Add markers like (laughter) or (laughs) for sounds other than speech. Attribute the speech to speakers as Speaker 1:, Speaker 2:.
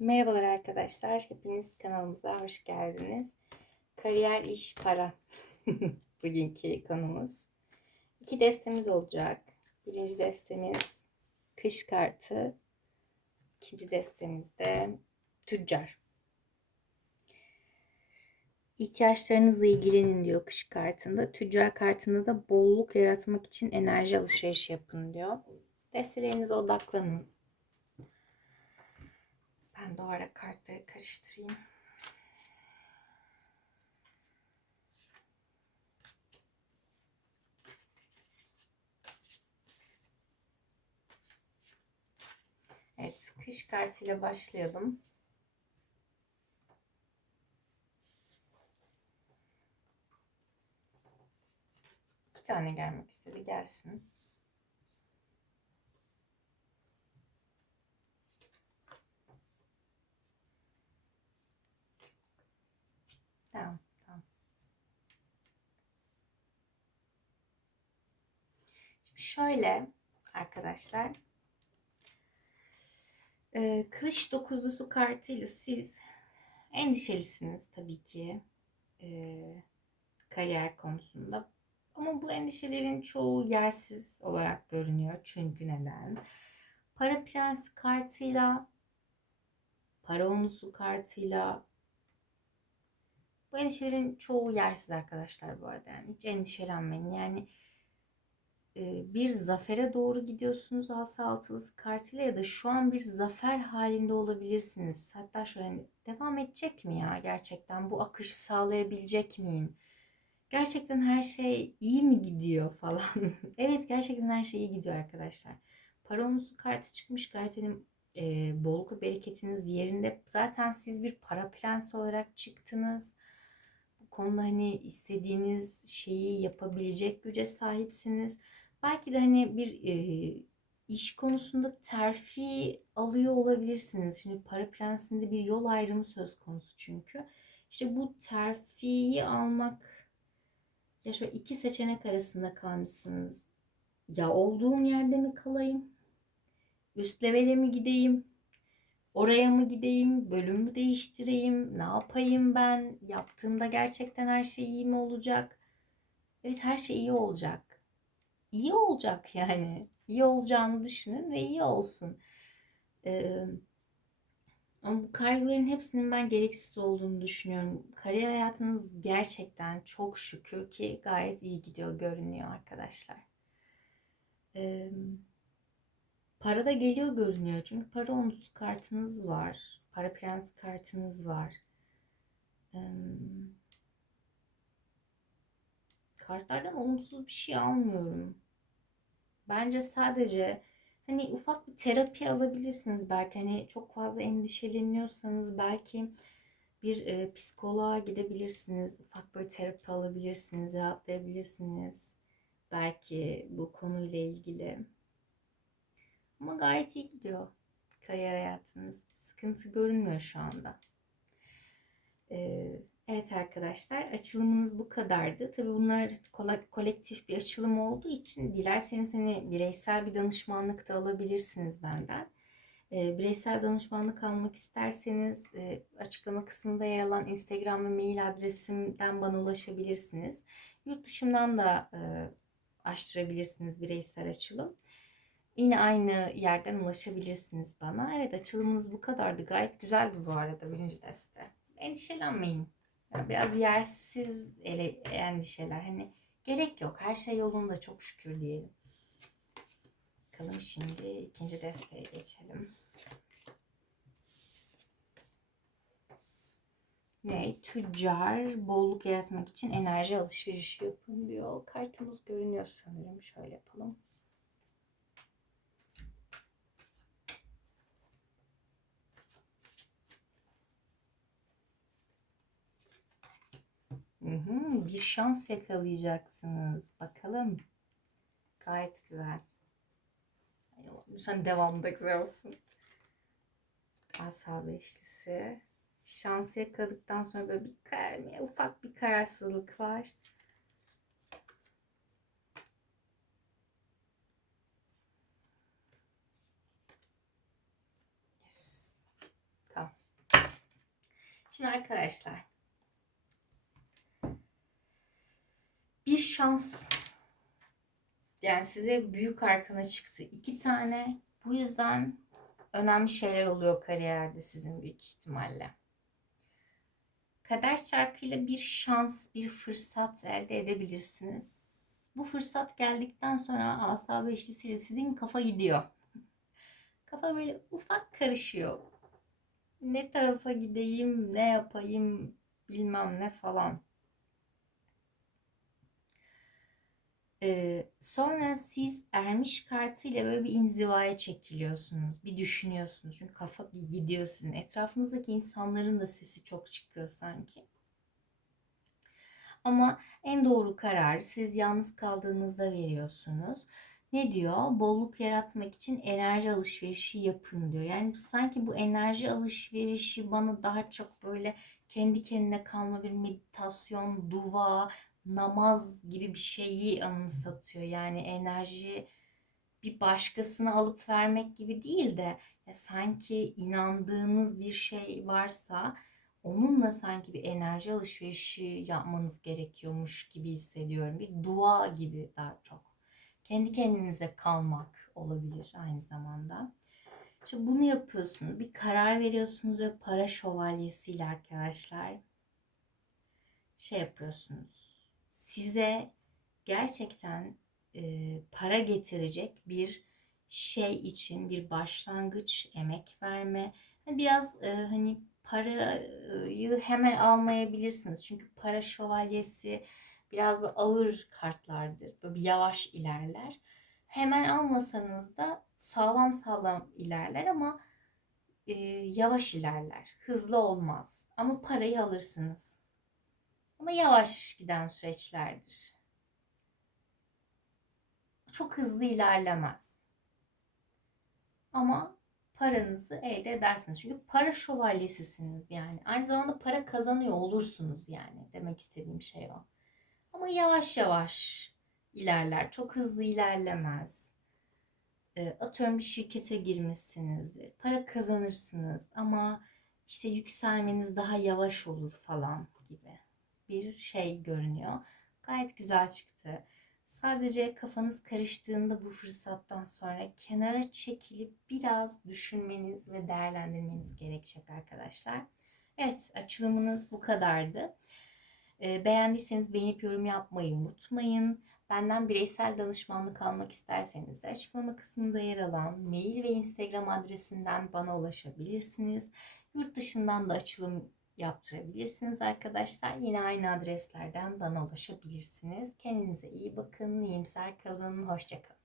Speaker 1: Merhabalar arkadaşlar. Hepiniz kanalımıza hoş geldiniz. Kariyer, iş, para. (laughs) Bugünkü konumuz. İki destemiz olacak. Birinci destemiz kış kartı. İkinci destemiz de tüccar. İhtiyaçlarınızla ilgilenin diyor kış kartında. Tüccar kartında da bolluk yaratmak için enerji alışverişi yapın diyor. Destelerinize odaklanın. Ben de o ara kartları karıştırayım. Evet, kış kartıyla başlayalım. İki tane gelmek istedi, gelsin. Tamam, tamam. Şimdi şöyle arkadaşlar. Ee, kılıç dokuzlusu kartıyla siz endişelisiniz tabii ki. Ee, kariyer konusunda. Ama bu endişelerin çoğu yersiz olarak görünüyor. Çünkü neden? Para prensi kartıyla para onusu kartıyla bu endişelerin çoğu yersiz arkadaşlar bu arada. Yani hiç endişelenmeyin. Yani e, bir zafere doğru gidiyorsunuz asa altılısı kartıyla ya da şu an bir zafer halinde olabilirsiniz. Hatta şöyle hani, devam edecek mi ya gerçekten bu akışı sağlayabilecek miyim? Gerçekten her şey iyi mi gidiyor (laughs) falan. evet gerçekten her şey iyi gidiyor arkadaşlar. Para onusu kartı çıkmış gayet hani e, bolluk bereketiniz yerinde. Zaten siz bir para prensi olarak çıktınız konuda hani istediğiniz şeyi yapabilecek güce sahipsiniz. Belki de hani bir e, iş konusunda terfi alıyor olabilirsiniz. Şimdi para prensinde bir yol ayrımı söz konusu çünkü. İşte bu terfiyi almak ya şöyle iki seçenek arasında kalmışsınız. Ya olduğum yerde mi kalayım? Üst levele mi gideyim? Oraya mı gideyim, bölüm mü değiştireyim, ne yapayım ben, yaptığımda gerçekten her şey iyi mi olacak? Evet her şey iyi olacak. İyi olacak yani. İyi olacağını düşünün ve iyi olsun. Ee, ama bu kaygıların hepsinin ben gereksiz olduğunu düşünüyorum. Kariyer hayatınız gerçekten çok şükür ki gayet iyi gidiyor görünüyor arkadaşlar. Ee, Para da geliyor görünüyor. Çünkü para onusu kartınız var. Para prens kartınız var. kartlardan olumsuz bir şey almıyorum. Bence sadece hani ufak bir terapi alabilirsiniz belki. Hani çok fazla endişeleniyorsanız belki bir e, psikoloğa gidebilirsiniz. Ufak böyle terapi alabilirsiniz, rahatlayabilirsiniz. Belki bu konuyla ilgili. Ama gayet iyi gidiyor kariyer hayatınız. Sıkıntı görünmüyor şu anda. Ee, evet arkadaşlar açılımınız bu kadardı. Tabii bunlar kolektif bir açılım olduğu için dilerseniz hani bireysel bir danışmanlık da alabilirsiniz benden. E, bireysel danışmanlık almak isterseniz e, açıklama kısmında yer alan Instagram ve mail adresimden bana ulaşabilirsiniz. Yurt dışından da e, açtırabilirsiniz bireysel açılım. Yine aynı yerden ulaşabilirsiniz bana. Evet açılımınız bu kadardı. Gayet güzeldi bu arada birinci deste. Endişelenmeyin. Yani biraz yersiz ele, endişeler. Hani gerek yok. Her şey yolunda çok şükür diyelim. Bakalım şimdi ikinci desteğe geçelim. Ne? Tüccar bolluk yaratmak için enerji alışverişi yapın diyor. Kartımız görünüyor sanırım. Şöyle yapalım. Bir şans yakalayacaksınız. Bakalım. Gayet güzel. Lütfen devamında güzel olsun. Asa beşlisi. Şansı yakaladıktan sonra böyle bir kar, ufak bir kararsızlık var. Yes. Tamam. Şimdi arkadaşlar bir şans yani size büyük arkana çıktı. iki tane. Bu yüzden önemli şeyler oluyor kariyerde sizin büyük ihtimalle. Kader çarkıyla bir şans, bir fırsat elde edebilirsiniz. Bu fırsat geldikten sonra asa beşlisiyle sizin kafa gidiyor. (laughs) Kafa böyle ufak karışıyor. Ne tarafa gideyim, ne yapayım bilmem ne falan. Ee, sonra siz ermiş kartıyla böyle bir inzivaya çekiliyorsunuz. Bir düşünüyorsunuz. Çünkü kafa gidiyor sizin. Etrafınızdaki insanların da sesi çok çıkıyor sanki. Ama en doğru kararı siz yalnız kaldığınızda veriyorsunuz. Ne diyor? Bolluk yaratmak için enerji alışverişi yapın diyor. Yani sanki bu enerji alışverişi bana daha çok böyle kendi kendine kalma bir meditasyon, dua, namaz gibi bir şeyi anımsatıyor. Yani enerji bir başkasına alıp vermek gibi değil de ya sanki inandığınız bir şey varsa onunla sanki bir enerji alışverişi yapmanız gerekiyormuş gibi hissediyorum. Bir dua gibi daha çok. Kendi kendinize kalmak olabilir aynı zamanda. İşte bunu yapıyorsunuz. Bir karar veriyorsunuz ve para şövalyesiyle arkadaşlar şey yapıyorsunuz. Size gerçekten e, para getirecek bir şey için bir başlangıç, emek verme. Biraz e, hani parayı hemen almayabilirsiniz. Çünkü para şövalyesi biraz böyle ağır kartlardır. Böyle yavaş ilerler. Hemen almasanız da sağlam sağlam ilerler ama e, yavaş ilerler. Hızlı olmaz. Ama parayı alırsınız. Ama yavaş giden süreçlerdir. Çok hızlı ilerlemez. Ama paranızı elde edersiniz. Çünkü para şövalyesisiniz yani. Aynı zamanda para kazanıyor olursunuz yani. Demek istediğim şey o. Ama yavaş yavaş ilerler. Çok hızlı ilerlemez. E, atıyorum bir şirkete girmişsinizdir. Para kazanırsınız ama işte yükselmeniz daha yavaş olur falan gibi bir şey görünüyor. Gayet güzel çıktı. Sadece kafanız karıştığında bu fırsattan sonra kenara çekilip biraz düşünmeniz ve değerlendirmeniz gerekecek arkadaşlar. Evet açılımınız bu kadardı. Ee, beğendiyseniz beğenip yorum yapmayı unutmayın. Benden bireysel danışmanlık almak isterseniz de açıklama kısmında yer alan mail ve Instagram adresinden bana ulaşabilirsiniz. Yurt dışından da açılım yaptırabilirsiniz arkadaşlar. Yine aynı adreslerden bana ulaşabilirsiniz. Kendinize iyi bakın, iyimser kalın, hoşçakalın.